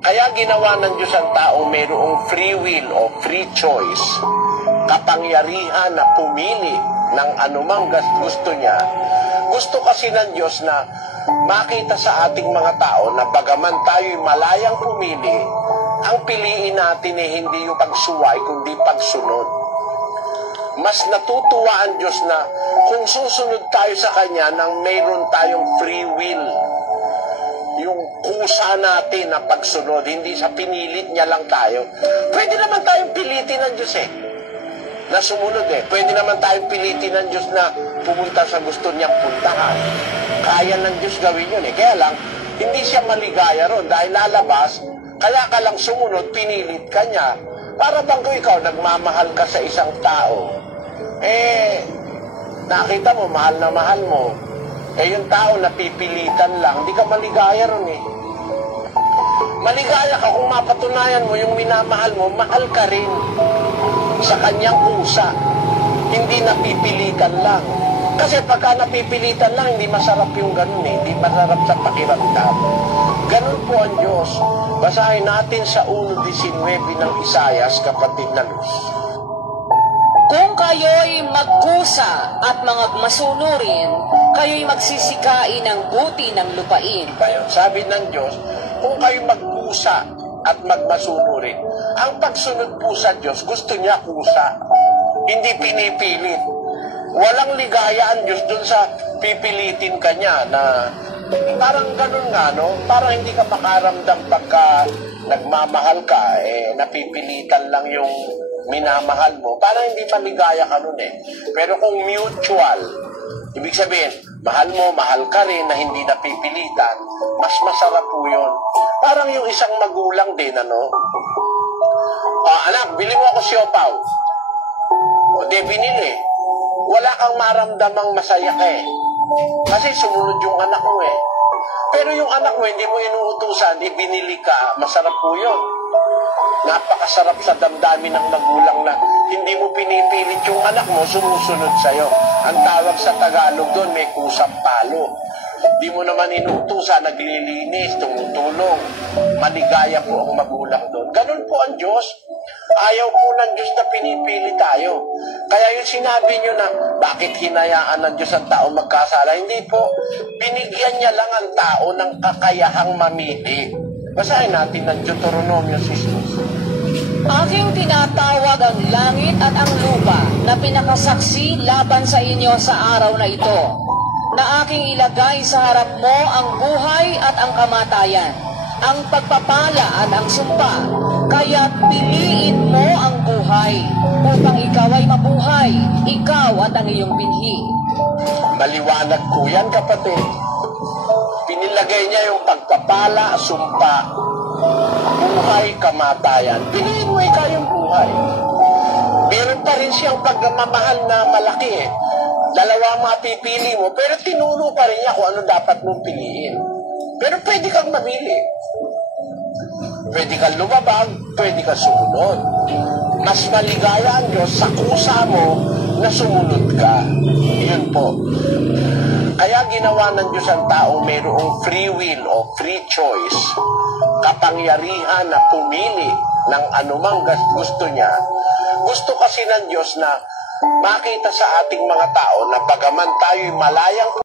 Kaya ginawa ng Diyos ang taong mayroong free will o free choice, kapangyarihan na pumili ng anumang gusto niya. Gusto kasi ng Diyos na makita sa ating mga tao na bagaman tayo'y malayang pumili, ang piliin natin hindi yung pagsuway, kundi pagsunod. Mas natutuwa ang Diyos na kung susunod tayo sa Kanya nang mayroon tayong free will, yung kusa natin na pagsunod, hindi sa pinilit niya lang tayo. Pwede naman tayong pilitin ng Diyos na sumunod Pwede naman tayong pilitin ng Diyos na pumunta sa gusto niyang puntahan. Kaya ng Diyos gawin yun Kaya lang, hindi siya maligaya ron dahil lalabas, kaya ka lang sumunod, pinilit ka niya. Para bang kung ikaw, nagmamahal ka sa isang tao, nakita mo, mahal na mahal mo, yung tao napipilitan lang, hindi ka maligaya ron Maligaya ka kung mapatunayan mo yung minamahal mo, mahal ka rin sa kanyang kusa. Hindi napipilitan lang. Kasi pagka napipilitan lang, hindi masarap yung ganun Hindi masarap sa pakiramdam. Ganun po ang Diyos. Basahin natin sa 1:19 ng Isaias, kapatid na Luz. Kung kayo'y magkusa at mga masunurin, kayo'y magsisikain ng buti ng lupain. Sabi ng Diyos, kung kayo'y magkusa at magmasunurin, ang pagsunod po sa Diyos, gusto niya kusa. Hindi pinipilit. Walang ligaya ang Diyos dun sa pipilitin ka niya na parang ganun nga, Parang hindi ka makaramdam pagka nagmamahal ka, napipilitan lang yung minamahal mo. Parang hindi maligaya ka nun Pero kung mutual, ibig sabihin, mahal mo, mahal ka rin na hindi napipilitan, mas masarap po yun. Parang yung isang magulang din, anak, bili mo ako siopaw. Binili. Wala kang maramdamang masaya ka kasi sumunod yung anak mo Pero yung anak mo, hindi mo inuutusan, ibinili ka, masarap po yun. Napakasarap sa damdamin ng magulang na hindi mo pinipilit yung anak mo, sumusunod sa'yo. Ang tawag sa Tagalog doon, may kusang palo. Di mo naman inuutusan, naglilinis, tumutulong. Maligaya po ang magulang doon. Ganun po ang Diyos. Ayaw po ng Diyos na pinipili tayo. Kaya yung sinabi nyo na, bakit hinayaan ng Diyos ang tao magkasala? Hindi po. Binigyan niya lang ang tao ng kakayahang mamili. Basahin natin ng Deuteronomio 6. Aking tinatawag ang langit at ang lupa na pinakasaksi laban sa inyo sa araw na ito, na aking ilagay sa harap mo ang buhay at ang kamatayan, ang pagpapala at ang sumpa. Kaya't piliin mo ang buhay upang ikaw ay mabuhay, ikaw at ang iyong binhi. Maliwanag po yan, kapatid. Pinilagay niya yung pagpapala, sumpa, buhay, kamatayan. Piliin mo ikaw yung buhay. Meron pa rin siyang pagmamahal na malaki Dalawa mapipili mo, pero tinuro pa rin niya kung ano dapat mong piliin. Pero pwede kang mamili. Pwede kang lumabag, pwede kang sumunod. Mas maligaya ang Diyos sa kusa mo na sumunod ka. Yun po. Kaya ginawa ng Diyos ang taong mayroong free will o free choice, kapangyarihan na pumili ng anumang gusto niya. Gusto kasi ng Diyos na makita sa ating mga tao na bagaman tayo'y malayang